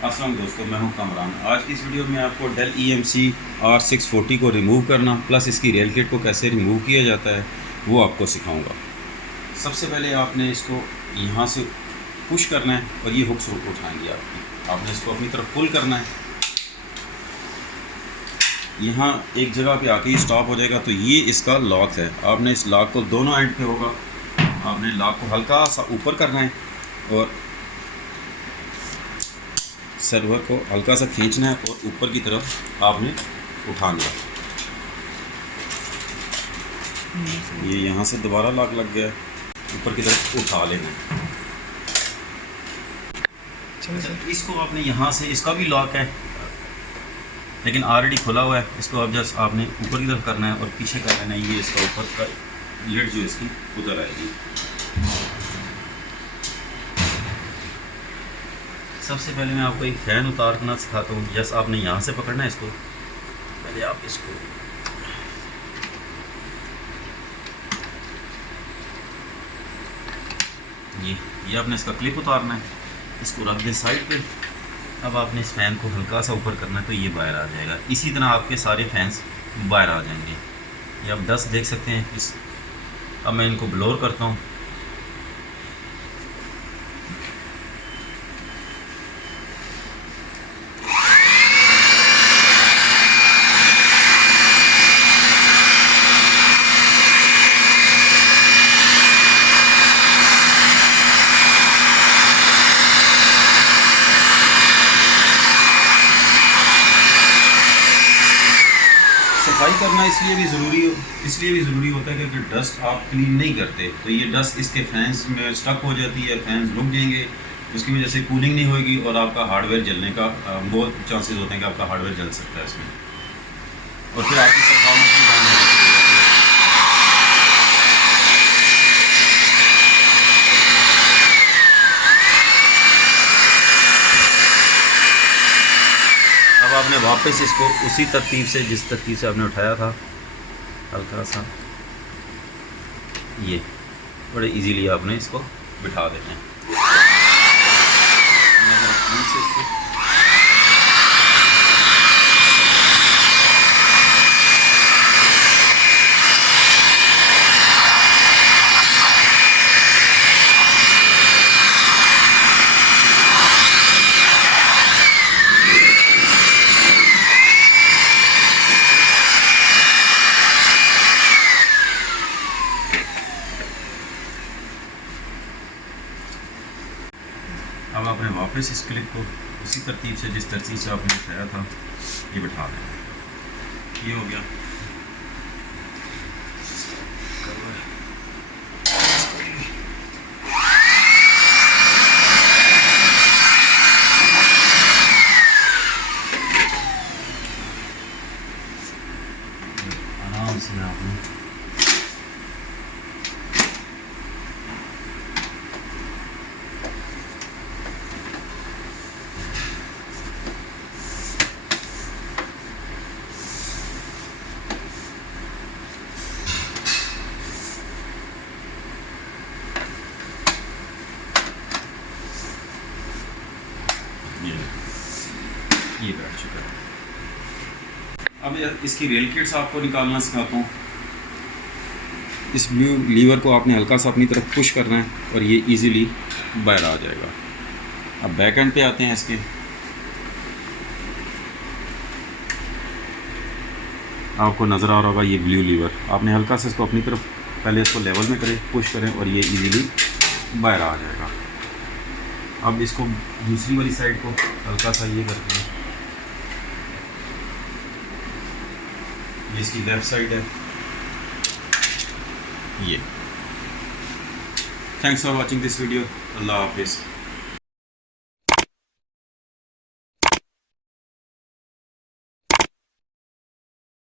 अस्सलाम दोस्तों, मैं हूं कमरान। आज की इस वीडियो में आपको डेल EMC R640 को रिमूव करना प्लस इसकी रेल किट को कैसे रिमूव किया जाता है वो आपको सिखाऊंगा। सबसे पहले आपने इसको यहाँ से पुश करना है और ये हुक्स उठाएंगे आपने इसको अपनी तरफ पुल करना है। यहाँ एक जगह पे आके ही स्टॉप हो जाएगा। तो ये इसका लॉक है, आपने इस लॉक को दोनों एंड पे होगा, आपने लॉक को हल्का सा ऊपर करना है और सर्वर को हल्का सा खींचना है और ऊपर की तरफ आपने उठाना है। ये यहाँ से दोबारा लॉक लग गया है, ऊपर की तरफ उठा लेना है। इसको आपने यहाँ से, इसका भी लॉक है लेकिन ऑलरेडी खुला हुआ है, इसको अब जस्ट आपने ऊपर की तरफ करना है और पीछे कर लेना है। ये इसका ऊपर का लिड जो इसकी उधर आएगी। सबसे पहले मैं आपको एक फ़ैन उतारना सिखाता हूँ। जस्ट आपने यहाँ से पकड़ना है इसको, पहले आप इसको ये आपने इसका क्लिप उतारना है, इसको रख दें साइड पे। अब आपने इस फ़ैन को हल्का सा ऊपर करना है तो ये बाहर आ जाएगा। इसी तरह आपके सारे फैंस बाहर आ जाएंगे। ये आप डस्ट देख सकते हैं इस। अब मैं इनको ब्लोर करता हूँ। सफाई करना इसलिए भी ज़रूरी होता है कि अगर डस्ट आप क्लीन नहीं करते तो ये डस्ट इसके फैंस में स्टक हो जाती है, फैंस रुक जाएंगे, उसकी वजह से कूलिंग नहीं होगी और आपका हार्डवेयर जलने का बहुत चांसेस होते हैं कि आपका हार्डवेयर जल सकता है इसमें, और फिर आपकी परफॉर्मेंस भी डाउन हो जाती है। अब आपने वापस इसको उसी तरतीब से, जिस तरतीब से आपने उठाया था, हल्का सा ये बड़े इजीली आपने इसको बिठा देना है। अब आपने वापस इस क्लिप को उसी तरतीब से, जिस तरतीब से आपने उठाया था, ये बिठा देना। ये हो गया। आराम से आपने ये बैठ चुका है। अब इसकी रेल किट्स आपको निकालना सिखाता हूँ। इस ब्लू लीवर को आपने हल्का सा अपनी तरफ पुश करना है और ये इजीली बाहर आ जाएगा। अब बैक एंड पे आते हैं इसके। आपको नज़र आ रहा होगा ये ब्लू लीवर, आपने हल्का सा इसको अपनी तरफ पहले इसको लेवल में करें, पुश करें और ये इजीली बाहर आ जाएगा। अब इसको दूसरी वाली साइड को हल्का सा ये करते हैं, ये इसकी लेफ़्ट साइड है ये। Thanks for watching this video. अल्लाह हाफिज़।